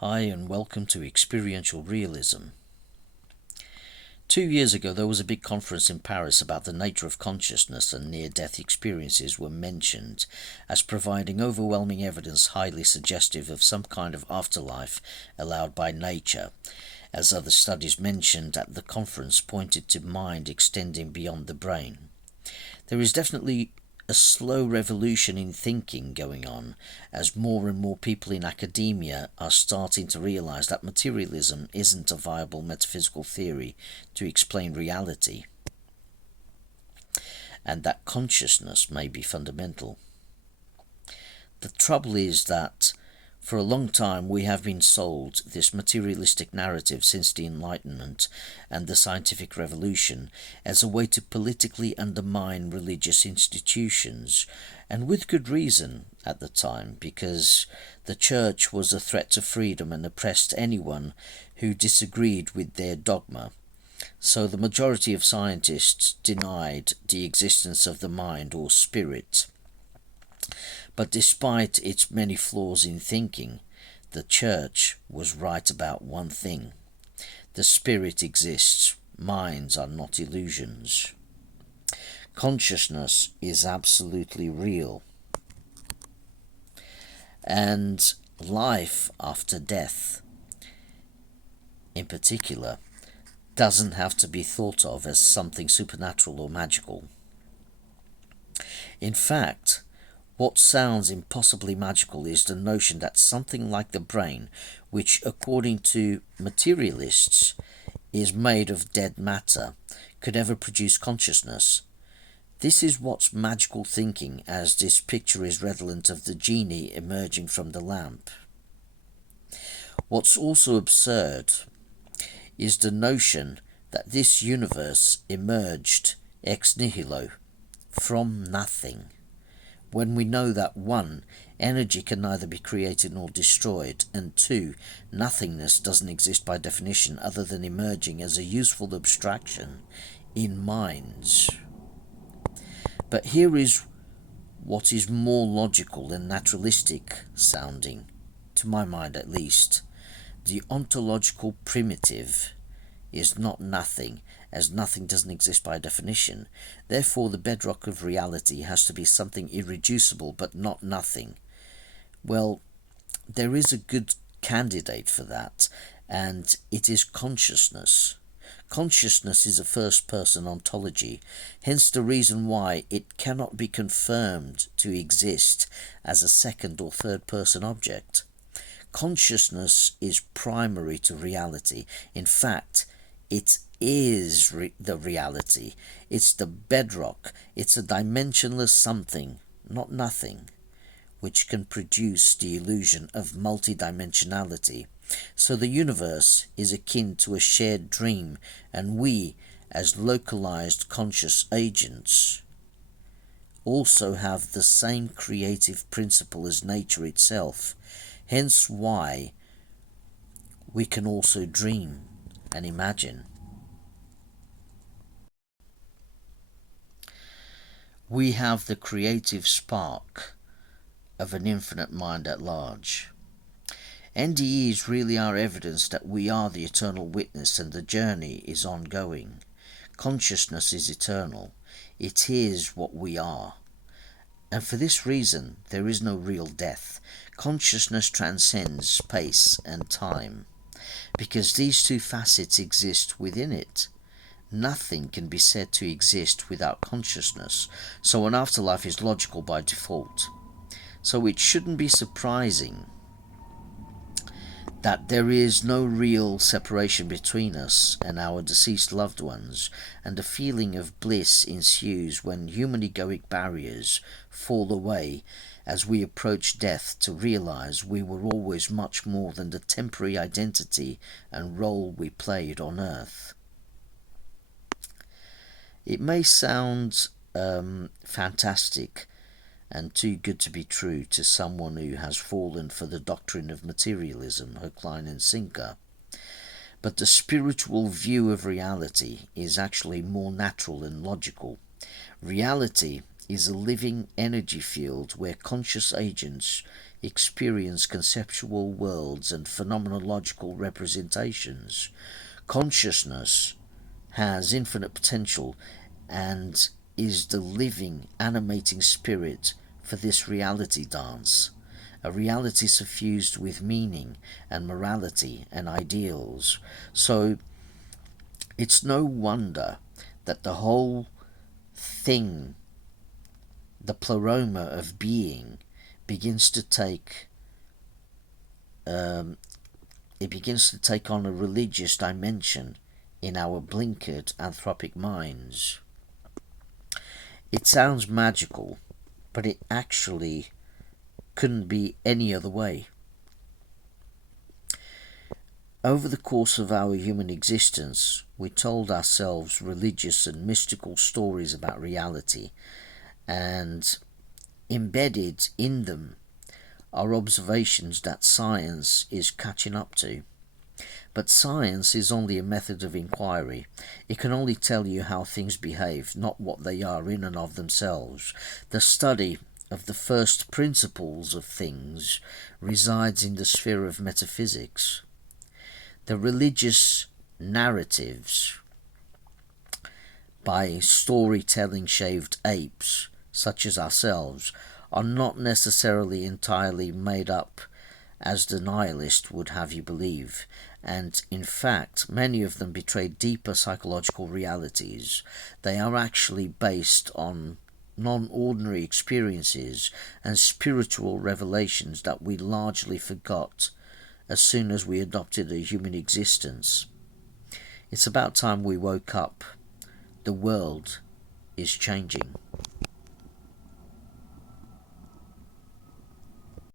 Hi and welcome to Experiential Realism. 2 years ago there was a big conference in Paris about the nature of consciousness, and near-death experiences were mentioned as providing overwhelming evidence highly suggestive of some kind of afterlife allowed by nature, as other studies mentioned at the conference pointed to mind extending beyond the brain. There is definitely a slow revolution in thinking going on as more and more people in academia are starting to realize that materialism isn't a viable metaphysical theory to explain reality, and that consciousness may be fundamental. The trouble is that for a long time we have been sold this materialistic narrative since the Enlightenment and the scientific revolution as a way to politically undermine religious institutions, and with good reason at the time, because the church was a threat to freedom and oppressed anyone who disagreed with their dogma. So the majority of scientists denied the existence of the mind or spirit. But despite its many flaws in thinking, the church was right about one thing: the spirit exists, minds are not illusions. Consciousness is absolutely real, and life after death, in particular, doesn't have to be thought of as something supernatural or magical. In fact, what sounds impossibly magical is the notion that something like the brain, which according to materialists is made of dead matter, could ever produce consciousness. This is what's magical thinking, as this picture is redolent of the genie emerging from the lamp. What's also absurd is the notion that this universe emerged ex nihilo, from nothing, when we know that 1. Energy can neither be created nor destroyed, and 2. Nothingness doesn't exist by definition other than emerging as a useful abstraction in minds. But here is what is more logical and naturalistic sounding, to my mind at least. The ontological primitive is not nothing, as nothing doesn't exist by definition. Therefore, the bedrock of reality has to be something irreducible but not nothing. Well, there is a good candidate for that, and it is consciousness. Consciousness is a first-person ontology, hence the reason why it cannot be confirmed to exist as a second or third-person object. Consciousness is primary to reality. In fact, it is the reality. It's the bedrock. It's a dimensionless something, not nothing, which can produce the illusion of multidimensionality. So the universe is akin to a shared dream, and we, as localized conscious agents, also have the same creative principle as nature itself. Hence why we can also dream and imagine. We have the creative spark of an infinite mind at large. NDEs really are evidence that we are the eternal witness, and the journey is ongoing. Consciousness is eternal. It is what we are. And for this reason, there is no real death. Consciousness transcends space and time, because these two facets exist within it. Nothing can be said to exist without consciousness, so an afterlife is logical by default. So it shouldn't be surprising that there is no real separation between us and our deceased loved ones, and a feeling of bliss ensues when human egoic barriers fall away as we approach death to realize we were always much more than the temporary identity and role we played on earth. It may sound fantastic and too good to be true to someone who has fallen for the doctrine of materialism, hook, line and sinker. But the spiritual view of reality is actually more natural and logical. Reality is a living energy field where conscious agents experience conceptual worlds and phenomenological representations. Consciousness has infinite potential and is the living, animating spirit for this reality dance, a reality suffused with meaning and morality and ideals. So it's no wonder that the whole thing, the pleroma of being, begins to take it begins to take on a religious dimension in our blinkered anthropic minds. It sounds magical, but it actually couldn't be any other way. Over the course of our human existence, we told ourselves religious and mystical stories about reality, and embedded in them are observations that science is catching up to. But science is only a method of inquiry. It can only tell you how things behave, not what they are in and of themselves. The study of the first principles of things resides in the sphere of metaphysics. The religious narratives by storytelling shaved apes, such as ourselves, are not necessarily entirely made up as the nihilist would have you believe, and in fact many of them betray deeper psychological realities. They are actually based on non-ordinary experiences and spiritual revelations that we largely forgot as soon as we adopted a human existence. It's about time we woke up. The world is changing.